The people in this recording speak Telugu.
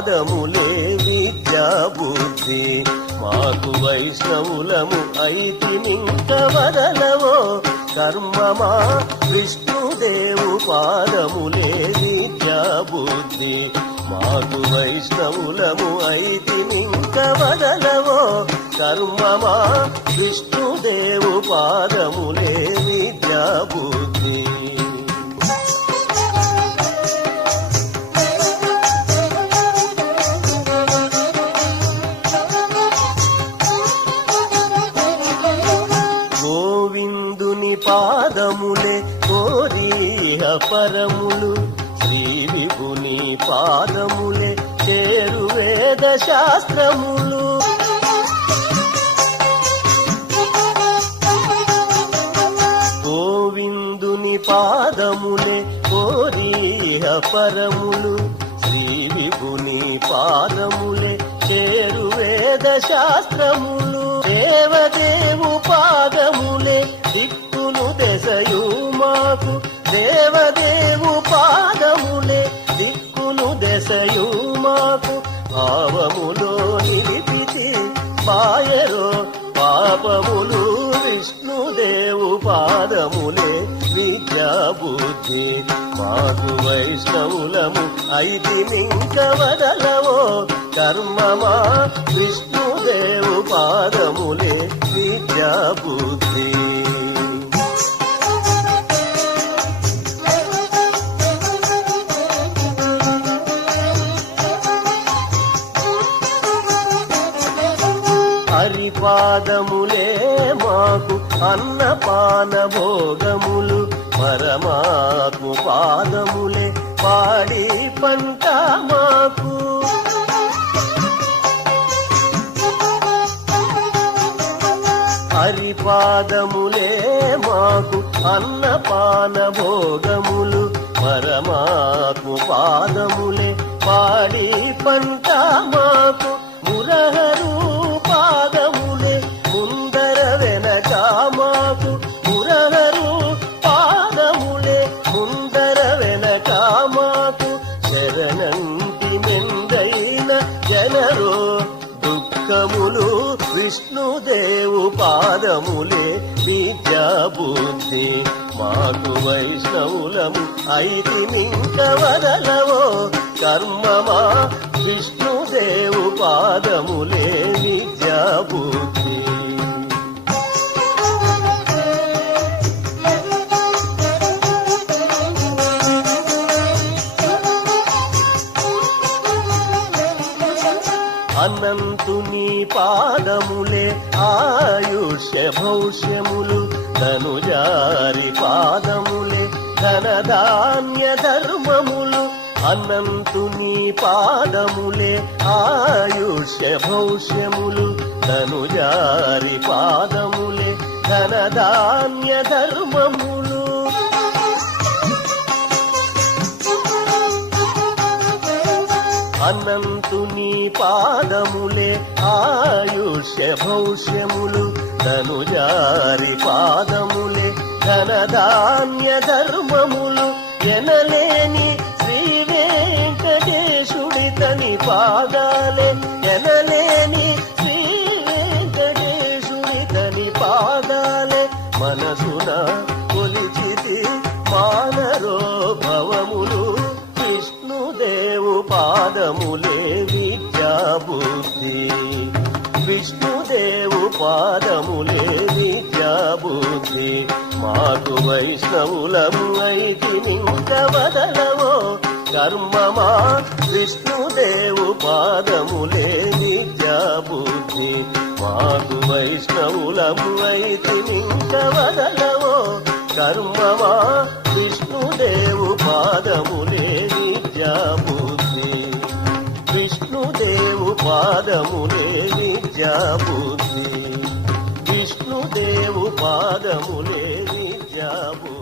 పాదములే విద్యా బుద్ధి మాకు వైష్ణవులము అయితినింక వదలవో కర్మమా విష్ణుదేవు పాదములే విద్యా బుద్ధి మాకు వైష్ణవులము అయితినింక వదలవో కర్మమా విష్ణుదేవు పాదములే విద్యా బుద్ధి గోవిందుని పాదములే కోరిహ పరములు శ్రీ విభుని పాదములే చేరు వేద శాస్త్రములు గోవిందుని పాదములే కోరిహ పరములు శ్రీ విభుని పాదములే చేరు వేద శాస్త్రములు దేవదేవు పాదములే దిక్కును దశయు మాకు దేవదేవు పాదములే దిక్కును దశయు మాకు భావములో నిలిపితి మాయరో పాపములు విష్ణుదేవు పాదములే విద్యా బుద్ధి మాకు వైష్ణవులము అయితినింక వదలవో కర్మమా విష్ణుదేవు పాదములే విద్యా బుద్ధి హరిపాదములే మాకు అన్నపాన భోగములు పరమాత్మ పాదములే పాడి పంట మాకు హరిపాదములే మాకు అన్నపాన భోగములు పరమాత్మ పాదములే పాడి పంట మాకు మురహరు పాదములే ముందర వెనక మాకు మురహరు పాదములే ముందర వెనక మాకు శరణంటి మెందైన జనరో దుఃఖములు విష్ణుదేవు పాదములే విద్యా బుద్ధి మాకు వైష్ణవులము అయితినింక వదలవో కర్మమా విష్ణుదేవు పాదములే విద్యా బుద్ధి అనంతుని పాదములే ఆయుష్య భౌష్యములు ధనుజారి పాదములే ధనధాన్య ధర్మములు అనంతుని పాదములే ఆయుష్య భౌష్యములు ధనుజారి పాదములే ధనధాన్య ధర్మములు అనంతుని పాదములే ఆయుష్య భౌష్యములు ధనుజారి పాదములే ధనధాన్య ధర్మములు ఎనలేని శ్రీ వెంకటేశుడి తని పాదాలే ఎనలేని శ్రీ వెంకటేశుడి తని పాదాలే మనసున కొలిచితి మానరో భవములు విష్ణుదేవు పాదములే విద్యా బుద్ధి విష్ణుదేవు పాదములే విద్యా బుద్ధి మాకు వైష్ణవులము అయితినింక వదలవో కర్మమా విష్ణుదేవు పాదములే విద్యా బుద్ధి మాకు వైష్ణవులము అయితినింక వదలవో కర్మమా విష్ణుదేవు పాదములే విద్యా బుద్ధి విష్ణుదేవు పాదములే విద్యా బుద్ధి విష్ణుదేవు పాదములే విద్యా బుద్ధి